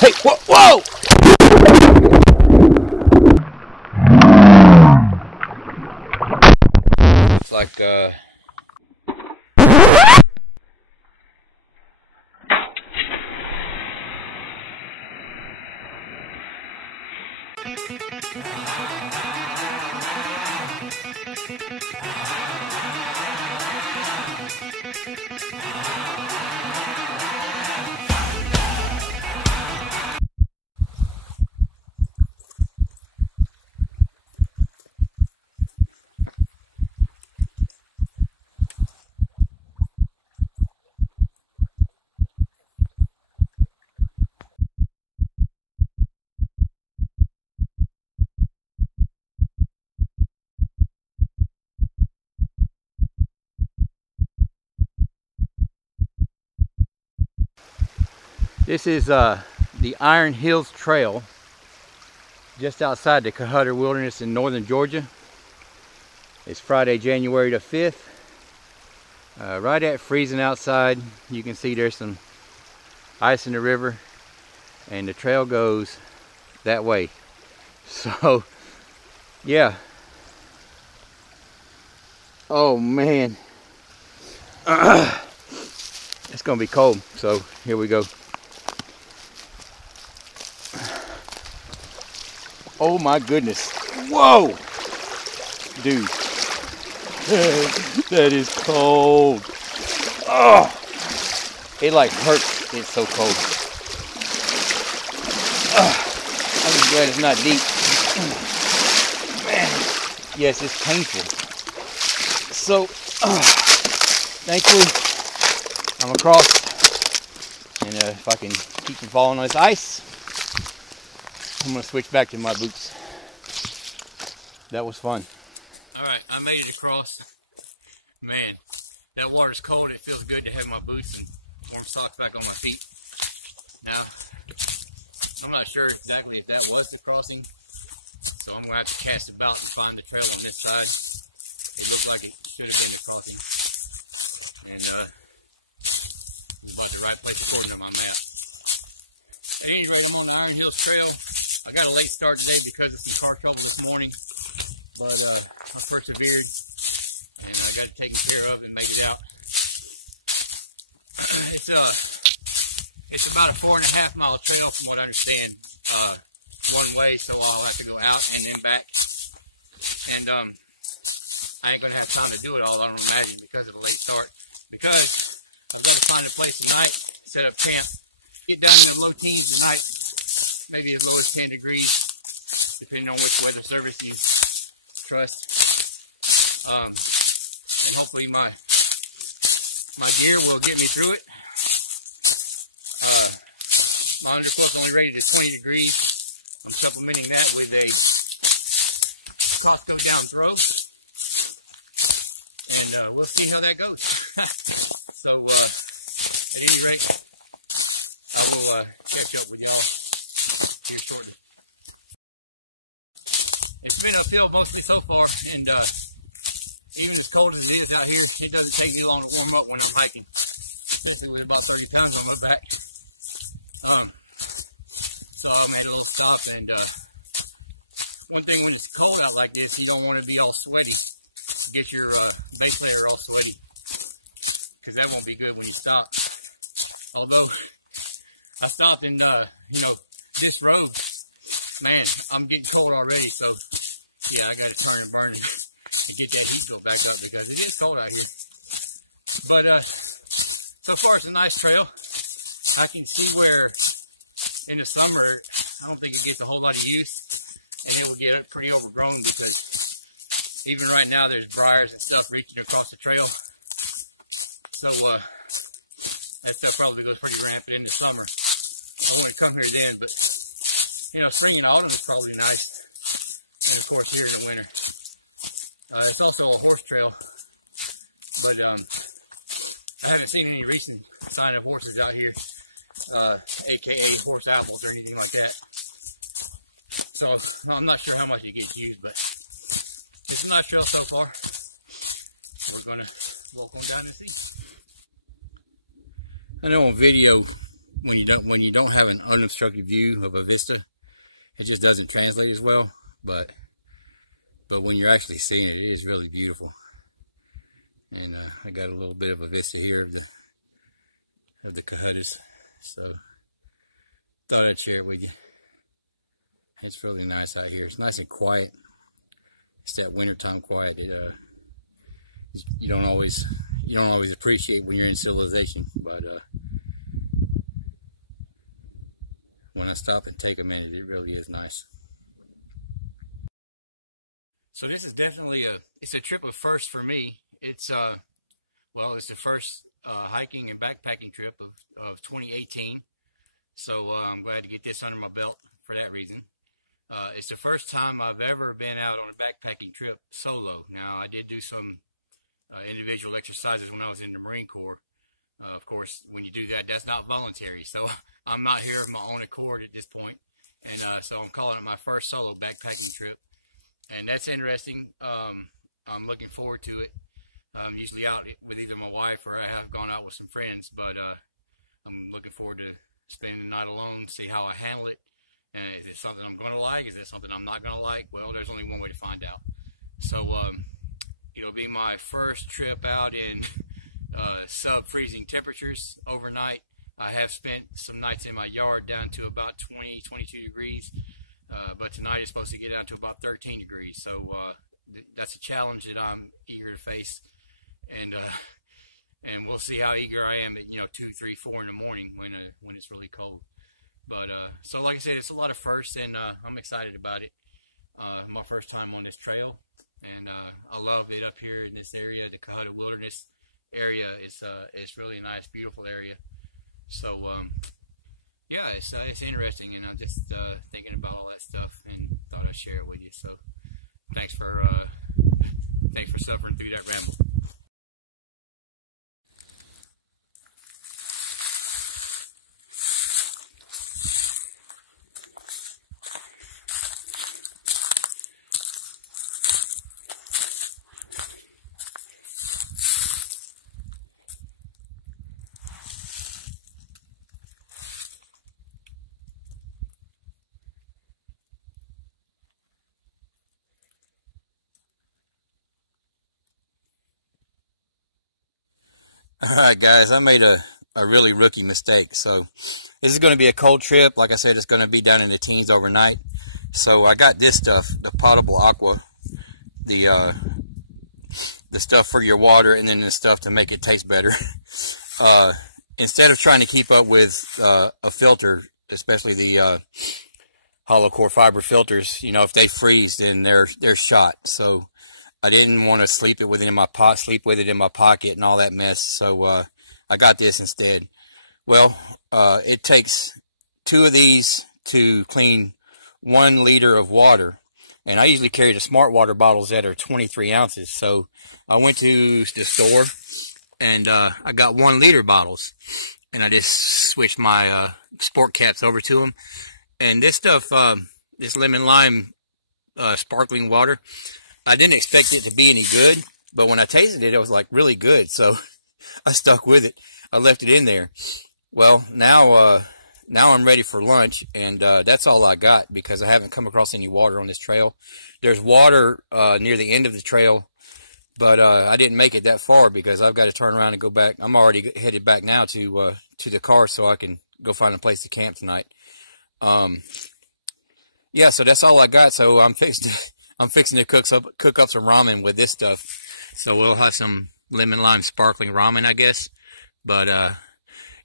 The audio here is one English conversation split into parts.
Hey, whoa, whoa! Looks like, this is the Iron Hills Trail, just outside the Cohuttas Wilderness in northern Georgia. It's Friday, January the 5th. Right at freezing outside. You can see there's some ice in the river, and the trail goes that way. So, yeah. Oh man. It's gonna be cold, so here we go. Oh my goodness. Whoa! Dude. That is cold. Oh! It like hurts. It's so cold. I'm just glad it's not deep. Man. Yes, it's painful. So, thankfully, I'm across. And if I can keep from falling on this ice, I'm gonna switch back to my boots. That was fun. All right, I made it across. Man, that water's cold. It feels good to have my boots and warm socks back on my feet. Now, I'm not sure exactly if that was the crossing, so I'm gonna have to cast about and find the trail on this side. It looked like it should have been the crossing, and it was about the right place according to my map. At any rate, I'm on the Iron Hills Trail. I got a late start today because of some car trouble this morning, but I persevered and I got it taken care of and made it out. It's about a 4.5 mile trail from what I understand, one way, so I'll have to go out and then back. And I ain't gonna have time to do it all, I don't imagine, because of the late start. Because I've got to find a place tonight, set up camp, get down in the low teens tonight. Maybe as low as 10 degrees, depending on which weather service you trust. And hopefully my gear will get me through it. My undercoat's only rated at 20 degrees. I'm supplementing that with a Costco down throw. And we'll see how that goes. So at any rate, I will catch up with y'all here shortly. It's been uphill mostly so far, and even as cold as it is out here, it doesn't take me long to warm up when I'm hiking, especially with about 30 pounds on my back. So I made a little stop, and one thing when it's cold out like this, you don't want to be all sweaty. Get your base layer all sweaty, because that won't be good when you stop. Although I stopped and you know, disrobed, man, I'm getting cold already. So yeah, I got to turn and burn and get that heat built back up, because it is cold out here. But so far it's a nice trail. I can see where in the summer I don't think it gets a whole lot of use, and it will get pretty overgrown, because even right now there's briars and stuff reaching across the trail. So that stuff probably goes pretty rampant in the summer. I wouldn't come here then, but you know, spring and autumn is probably nice, and of course here in the winter. It's also a horse trail, but I haven't seen any recent sign of horses out here, aka horse apples or anything like that. So I'm not sure how much it gets used, but it's a nice trail so far. We're gonna walk on down and see. I know on video when you don't have an unobstructed view of a vista, it just doesn't translate as well. But when you're actually seeing it, it is really beautiful. And I got a little bit of a vista here of the Cohuttas, so thought I'd share it with you. It's really nice out here. It's nice and quiet. It's that wintertime quiet. You don't always appreciate when you're in civilization, but when I stop and take a minute, it really is nice. So this is definitely it's a trip of first for me. It's it's the first hiking and backpacking trip of 2018. So I'm glad to get this under my belt for that reason. It's the first time I've ever been out on a backpacking trip solo. Now, I did do some individual exercises when I was in the Marine Corps. Of course, when you do that, that's not voluntary. So I'm not here of my own accord at this point. And so I'm calling it my first solo backpacking trip. And that's interesting. I'm looking forward to it. I'm usually out with either my wife or I have gone out with some friends. But I'm looking forward to spending the night alone, see how I handle it. And is it something I'm going to like? Is it something I'm not going to like? Well, there's only one way to find out. So it'll be my first trip out in sub-freezing temperatures overnight. I have spent some nights in my yard down to about 20, 22 degrees. But tonight it's supposed to get down to about 13 degrees. So that's a challenge that I'm eager to face. And we'll see how eager I am at 2, 3, 4 in the morning when it's really cold. But so like I said, it's a lot of firsts, and I'm excited about it. My first time on this trail, and I love it up here in this area, the Cohutta Wilderness area. It's really a nice, beautiful area. So yeah, it's interesting, and I'm just thinking about all that stuff, and thought I'd share it with you. So thanks for suffering through that ramble. All right, guys, I made a really rookie mistake. So this is going to be a cold trip. Like I said, it's going to be down in the teens overnight. So I got this stuff, the potable aqua, the stuff for your water, and then the stuff to make it taste better. Instead of trying to keep up with a filter, especially the hollow core fiber filters, if they freeze, then they're shot. So I didn't want to sleep with it in my pocket and all that mess. So I got this instead. Well, it takes 2 of these to clean 1 liter of water. And I usually carry the smart water bottles that are 23 ounces. So I went to the store and I got 1 liter bottles. And I just switched my sport caps over to them. And this stuff, this lemon lime sparkling water, I didn't expect it to be any good, but when I tasted it, it was like really good. So I stuck with it. I left it in there. Well, now I'm ready for lunch, and that's all I got because I haven't come across any water on this trail. There's water near the end of the trail, but I didn't make it that far because I've got to turn around and go back. I'm already headed back now to the car so I can go find a place to camp tonight. Yeah, so that's all I got. So I'm fixing to cook up some ramen with this stuff. So we'll have some lemon lime sparkling ramen, I guess. But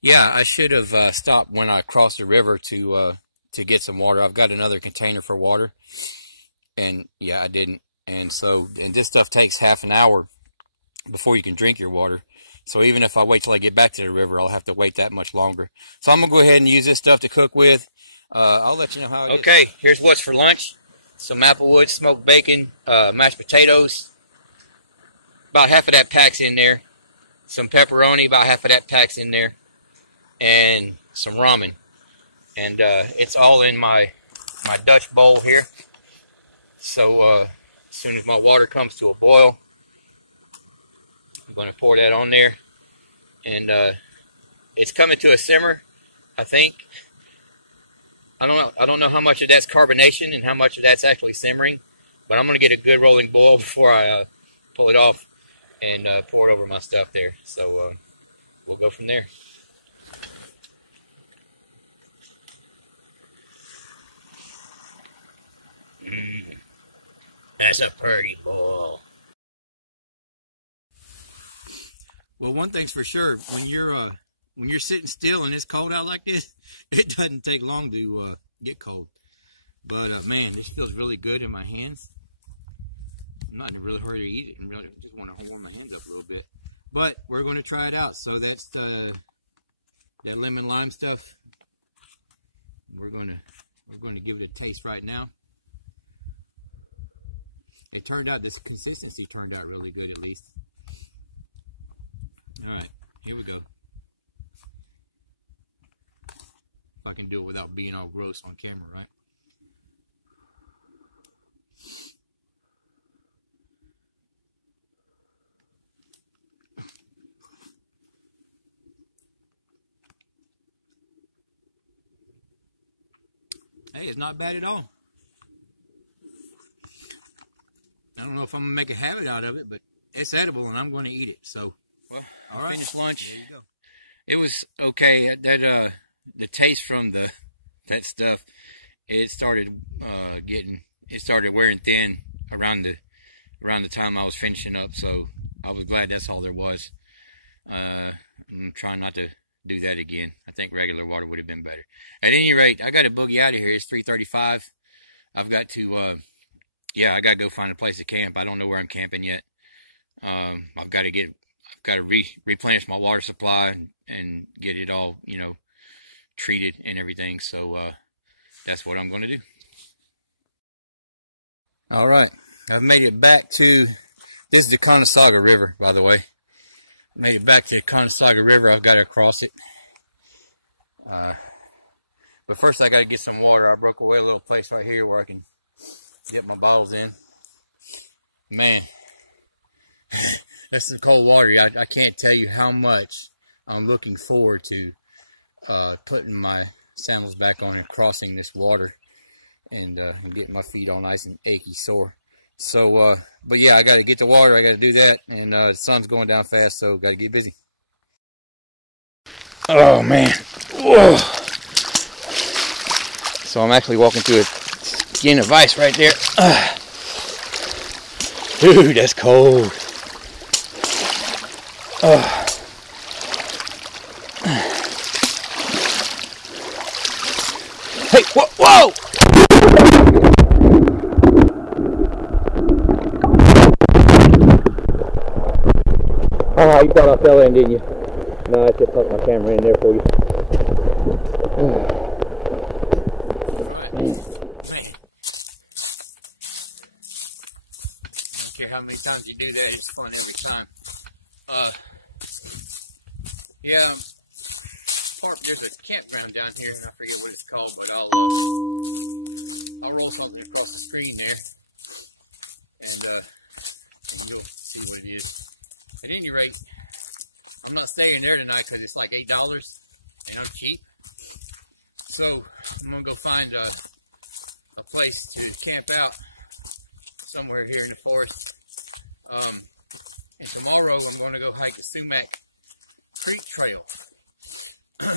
yeah, I should have stopped when I crossed the river to get some water. I've got another container for water, and yeah, I didn't. And this stuff takes half an hour before you can drink your water. So even if I wait till I get back to the river, I'll have to wait that much longer. So I'm gonna go ahead and use this stuff to cook with. I'll let you know how it is. Okay, here's what's for lunch. Some applewood, smoked bacon, mashed potatoes. About half of that pack's in there. Some pepperoni, about half of that pack's in there. And some ramen. And it's all in my Dutch bowl here. So as soon as my water comes to a boil, I'm going to pour that on there. And it's coming to a simmer. I think. I don't know how much of that's carbonation and how much of that's actually simmering, but I'm going to get a good rolling boil before I pull it off and pour it over my stuff there. So we'll go from there. That's a pretty boil. Well, one thing's for sure, when you're sitting still and it's cold out like this, it doesn't take long to get cold. But man, this feels really good in my hands. I'm not in a really hurry to eat it. I really just want to warm my hands up a little bit. But we're going to try it out. So that's that lemon lime stuff. We're going to give it a taste right now. It turned out, this consistency turned out really good, at least. All right, here we go. If I can do it without being all gross on camera, right? Hey, it's not bad at all. I don't know if I'm gonna make a habit out of it, but it's edible and I'm going to eat it. So, well, all right. Finished lunch. There you go. It was okay. That the taste from that stuff, it started wearing thin around the time I was finishing up. So I was glad that's all there was. I'm trying not to do that again. I think regular water would have been better. At any rate, I got to boogie out of here. It's 3:35. I've got to yeah, I gotta go find a place to camp. I don't know where I'm camping yet. I've got to replenish my water supply and get it all, you know, treated and everything. So that's what I'm going to do. All right, I've made it back to, this is the Cohuttas River, by the way. Made it back to the Cohuttas River. I've got to cross it. But first I got to get some water. I broke away a little place right here where I can get my bottles in. Man, that's some cold water. I can't tell you how much I'm looking forward to putting my sandals back on and crossing this water and getting my feet all nice and achy sore. So, but yeah, I got to get the water. I got to do that, and the sun's going down fast, so got to get busy. Oh man, whoa! So I'm actually walking through a skin of ice right there. Dude, that's cold. Hey, whoa, whoa! Oh, you thought I fell in, didn't you? No, I just tucked my camera in there for you. Alright, man. I don't care how many times you do that, it's fun every time. Yeah, there's a campground down here, and I forget what it's called, but I'll roll something across the screen there, and you'll see what it is. At any rate, I'm not staying there tonight because it's like $8, and I'm cheap. So I'm gonna go find a place to camp out somewhere here in the forest. And tomorrow I'm going to go hike the Sumac Creek Trail,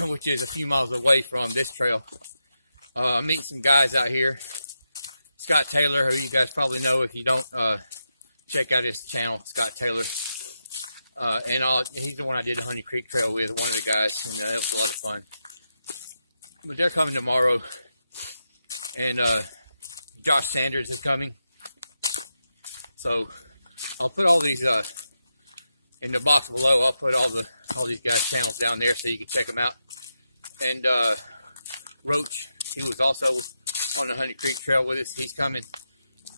which is a few miles away from this trail. I'm meeting some guys out here. Scott Taylor, who you guys probably know. If you don't, check out his channel, Scott Taylor. And he's the one I did the Honey Creek Trail with, one of the guys, and that was a lot of fun. But they're coming tomorrow, and Josh Sanders is coming. So I'll put all these in the box below. I'll put all these guys' channels down there so you can check them out. And Roach, he was also on the Honey Creek Trail with us. He's coming.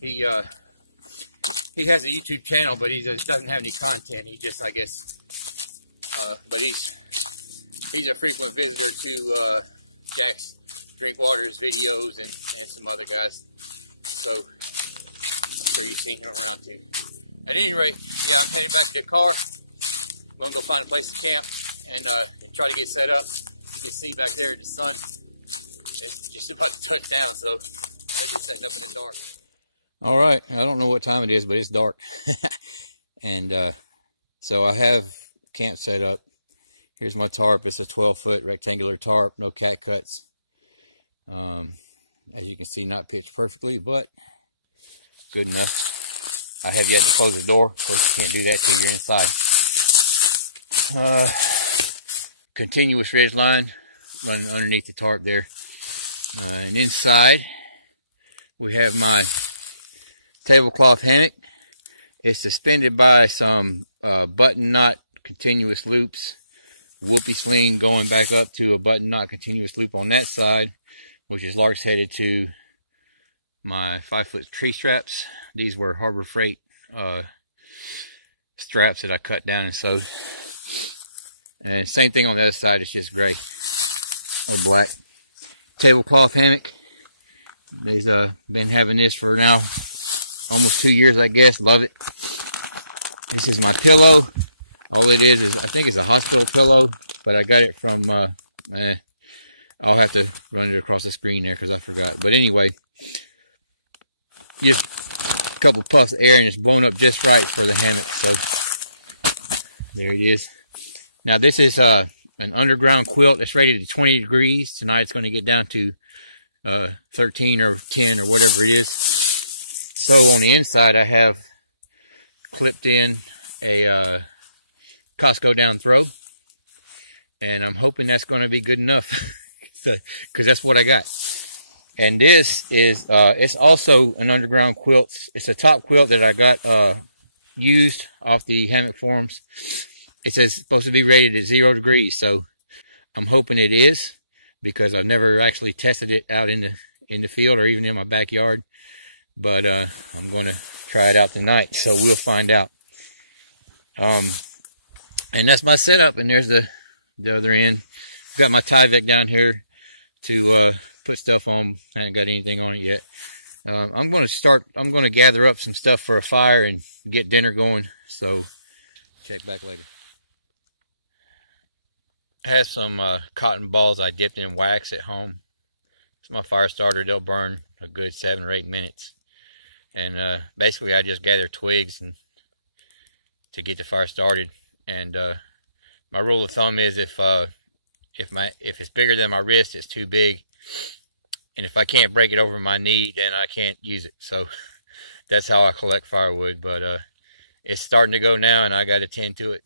He has a YouTube channel, but he doesn't have any content. He just, I guess, but he's a frequent visitor to Jack's Drinkwater's videos and some other guys. So I'm sure you've seen him around too. At any rate, yeah, I'm headed back to the car. I'm gonna go find a place to camp and try to get set up. You can see back there the sun is just about to touch down, so maybe setting up in the dark. All right, I don't know what time it is, but it's dark. And so I have camp set up. Here's my tarp. It's a 12-foot rectangular tarp, no cat cuts. As you can see, not pitched perfectly, but good enough. I have yet to close the door, because you can't do that till you're inside. Continuous ridge line running underneath the tarp there. And inside, we have my tablecloth hammock. It's suspended by some button knot continuous loops. Whoopee sling going back up to a button knot continuous loop on that side, which is large headed to my 5-foot tree straps. These were Harbor Freight straps that I cut down and sewed. And same thing on the other side, it's just gray or black. Tablecloth hammock. They've been having this for now almost 2 years, I guess. Love it. This is my pillow. All it is I think it's a hospital pillow, but I got it from, I'll have to run it across the screen there because I forgot. But anyway, just a couple puffs of air and it's blown up just right for the hammock. So there it is. Now this is an underground quilt. It's rated to 20 degrees. Tonight it's going to get down to 13 or 10 or whatever it is. So on the inside I have clipped in a Costco down throw, and I'm hoping that's going to be good enough, because that's what I got. And this is it's also an underground quilt. It's a top quilt that I got used off the hammock forums. It says it's supposed to be rated at 0 degrees, so I'm hoping it is, because I've never actually tested it out in the field or even in my backyard. But I'm going to try it out tonight, so we'll find out. And that's my setup, and there's the other end. Got my Tyvek down here to put stuff on. I haven't got anything on it yet. I'm going to gather up some stuff for a fire and get dinner going, so check back later. I have some cotton balls I dipped in wax at home. It's my fire starter. They'll burn a good 7 or 8 minutes. And basically I just gather twigs to get the fire started. And my rule of thumb is if it's bigger than my wrist, it's too big. And if I can't break it over my knee, then I can't use it. So that's how I collect firewood. But it's starting to go now, and I got to tend to it.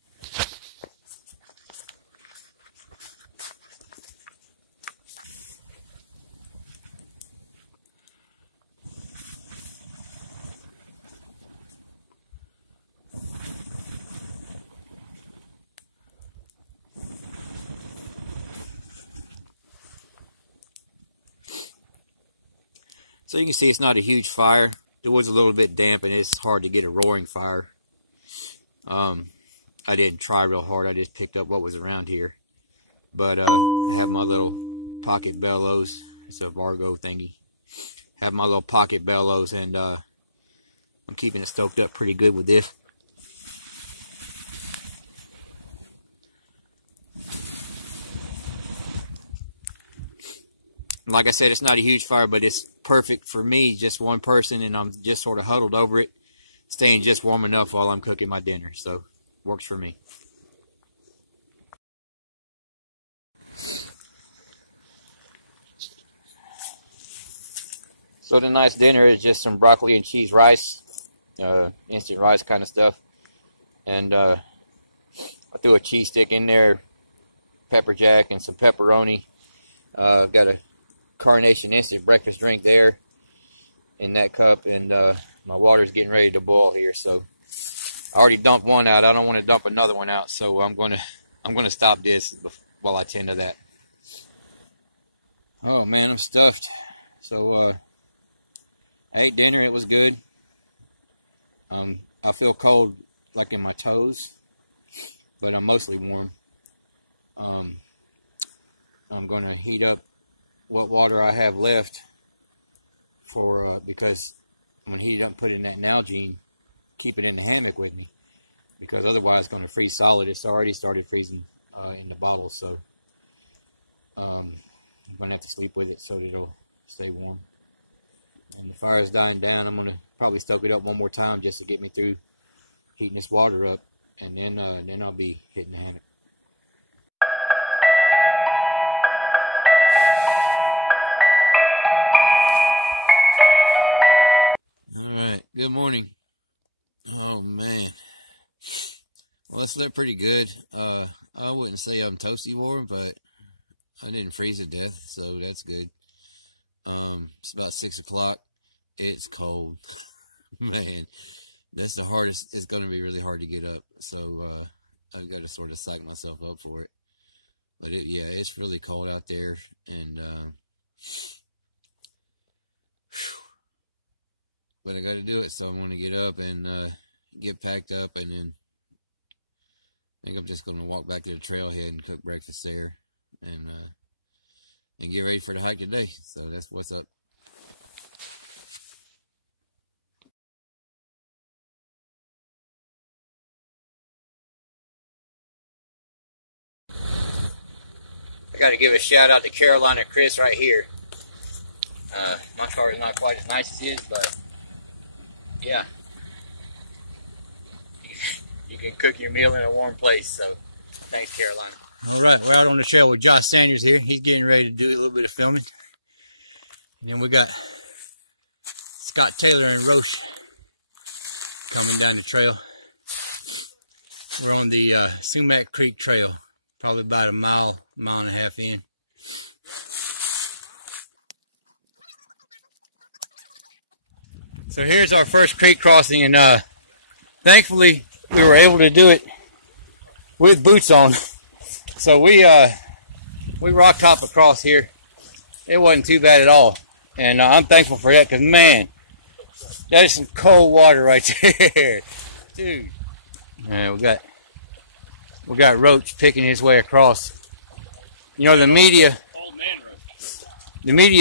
So you can see it's not a huge fire. The wood's a little bit damp and it's hard to get a roaring fire. I didn't try real hard. I just picked up what was around here. But I have my little pocket bellows. It's a Vargo thingy. Have my little pocket bellows, and I'm keeping it stoked up pretty good with this. Like I said, it's not a huge fire, but it's perfect for me, just one person, and I'm just sort of huddled over it, staying just warm enough while I'm cooking my dinner. So, works for me. So tonight's dinner is just some broccoli and cheese rice, instant rice kind of stuff. And I threw a cheese stick in there, pepper jack, and some pepperoni. I've got a Carnation instant breakfast drink there in that cup, and my water's getting ready to boil here. So I already dumped one out. I don't want to dump another one out, so I'm gonna stop this while I tend to that. Oh man, I'm stuffed. So I ate dinner. It was good. I feel cold, like in my toes, but I'm mostly warm. I'm gonna heat up what water I have left for because I'm gonna heat it up and put it in that Nalgene, keep it in the hammock with me, because otherwise it's gonna freeze solid. It's already started freezing in the bottle, so I'm gonna have to sleep with it so that it'll stay warm. And the fire is dying down. I'm gonna probably stoke it up one more time just to get me through heating this water up, and then I'll be hitting the hammock. All right, good morning. Oh man, well, it slept pretty good. I wouldn't say I'm toasty warm, but I didn't freeze to death, so that's good. It's about 6 o'clock. It's cold. Man, that's the hardest. It's going to be really hard to get up, so I've got to sort of psych myself up for it. But yeah, it's really cold out there, and but I got to do it, so I'm going to get up and get packed up, and then I think I'm just going to walk back to the trailhead and cook breakfast there, and get ready for the hike today. So that's what's up. I got to give a shout out to Carolina Chris right here. My car is not quite as nice as his, but yeah, you can cook your meal in a warm place. So thanks, Carolina. All right, we're out on the trail with Josh Sanders here. He's getting ready to do a little bit of filming. And then we got Scott Taylor and Roche coming down the trail. We're on the Sumac Creek Trail, probably about a mile and a half in. So here's our first creek crossing, and thankfully we were able to do it with boots on. So we rock top across here. It wasn't too bad at all, and I'm thankful for that, because man, that is some cold water right there, dude. We got Roach picking his way across. You know, the media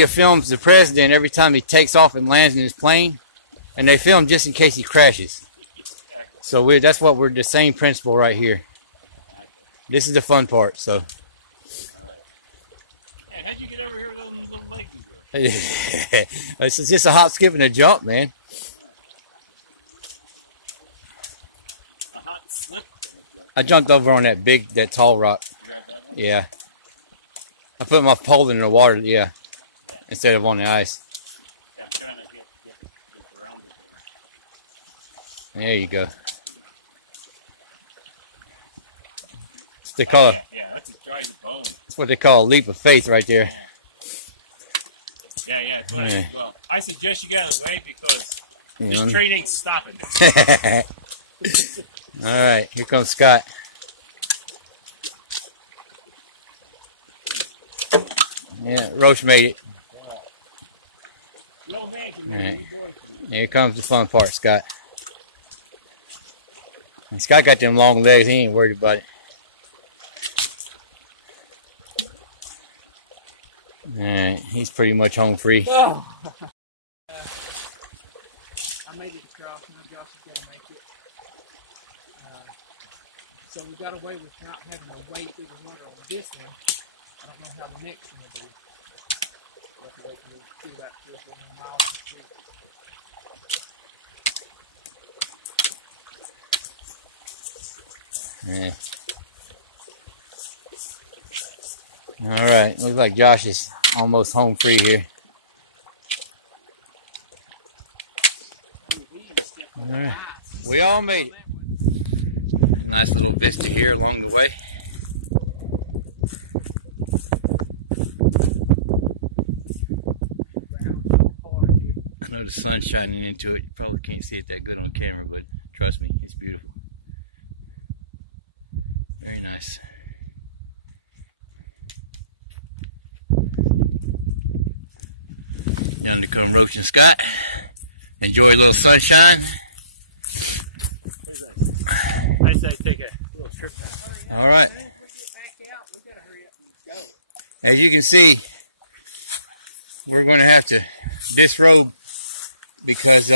films the president every time he takes off and lands in his plane, and they film just in case he crashes. So that's what we're the same principle right here. This is the fun part. So. Yeah, how'd you get over here with those little legs? It's just a hop, skip, and a jump, man. A hot slip. I jumped over on that tall rock. Yeah. I put my pole in the water, yeah. Instead of on the ice. Yeah, I'm trying to get around it there. There you go. They call it, yeah, that's a dry bone. That's what they call a leap of faith right there. Yeah, it's what it is. Well, I suggest you get out of the way, because this train ain't stopping. All right, here comes Scott. Yeah, Roche made it. The old man can make it. Boy can. Here comes the fun part, Scott. And Scott got them long legs. He ain't worried about it. Alright, he's pretty much home free. Oh. I made it across, now Josh is going to make it. So we got away with not having to wade through the water on this one. I don't know how the next one will be. But we'll do about 3 or 4 more miles and see. Yeah. Alright, looks like Josh is almost home free here. Alright, we all made it. Nice little vista here along the way. I know the sun's shining into it. You probably can't see it that good on camera, but trust me, it's beautiful. Very nice. Down to come Roach and Scott. Enjoy a little sunshine. I say take a little trip. All right. As you can see, we're going to have to disrobe because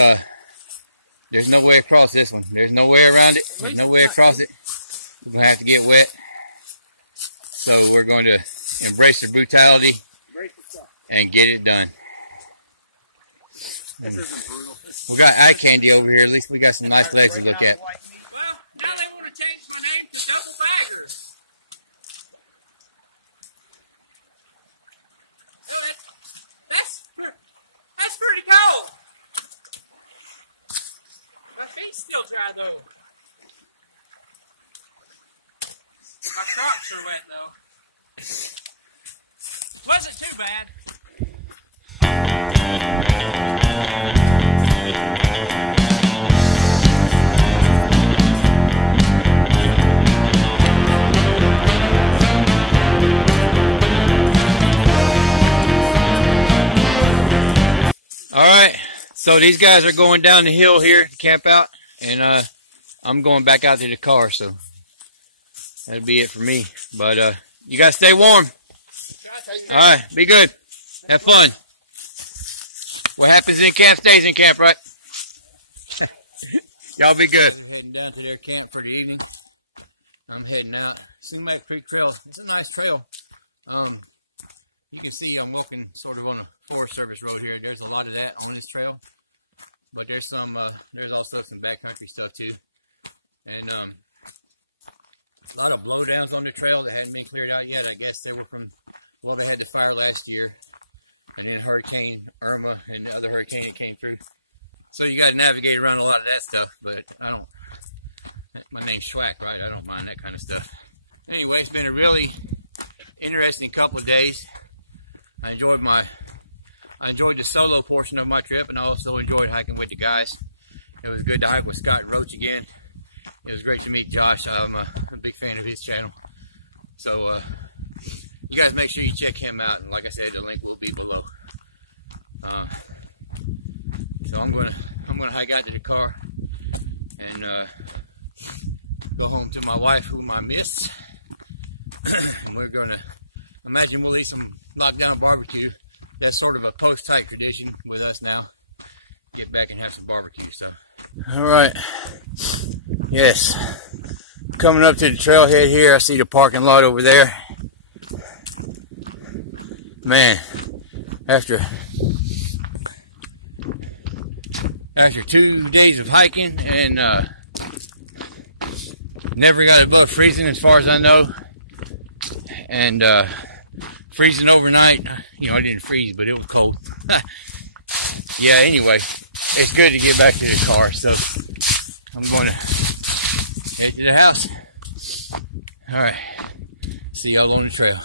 there's no way across this one. There's no way around it. There's no way across it. We're going to have to get wet. So we're going to embrace the brutality, Embrace the stuff. and get it done. This isn't brutal. We got eye candy over here. At least we got some nice legs to look at. Well, now they want to change my name to Double Bagger. Oh, that's pretty cold. My feet's still dry though. My Crocs are wet though. Wasn't too bad. All right, so these guys are going down the hill here to camp out, and I'm going back out to the car, so that'll be it for me. But you guys stay warm. All right, be good. Have fun. What happens in camp stays in camp, right? Y'all be good. They're heading down to their camp for the evening. I'm heading out. Sumac Creek Trail. It's a nice trail. You can see I'm walking sort of on a Forest Service road here. There's a lot of that on this trail, but there's some. There's also some backcountry stuff too, and a lot of blowdowns on the trail that hadn't been cleared out yet. I guess they were from, well, they had the fire last year, and then Hurricane Irma and the other hurricane that came through. So you got to navigate around a lot of that stuff, but I don't. My name's Schwack, right? I don't mind that kind of stuff. Anyway, it's been a really interesting couple of days. I enjoyed the solo portion of my trip, and I also enjoyed hiking with the guys. It was good to hike with Scott and Roach again. It was great to meet Josh. I'm a big fan of his channel. So you guys make sure you check him out, and like I said, the link will be below. So I'm gonna hike out to the car and go home to my wife, whom I miss. And we're gonna imagine we'll eat some lockdown barbecue. That's sort of a post-hike tradition with us now. Get back and have some barbecue. So, all right. Yes. Coming up to the trailhead here, I see the parking lot over there. Man, after 2 days of hiking and never got above freezing as far as I know, and freezing overnight. You know, I didn't freeze, but it was cold. Yeah, anyway, it's good to get back to the car, so I'm going to head to the house. All right, see y'all on the trail.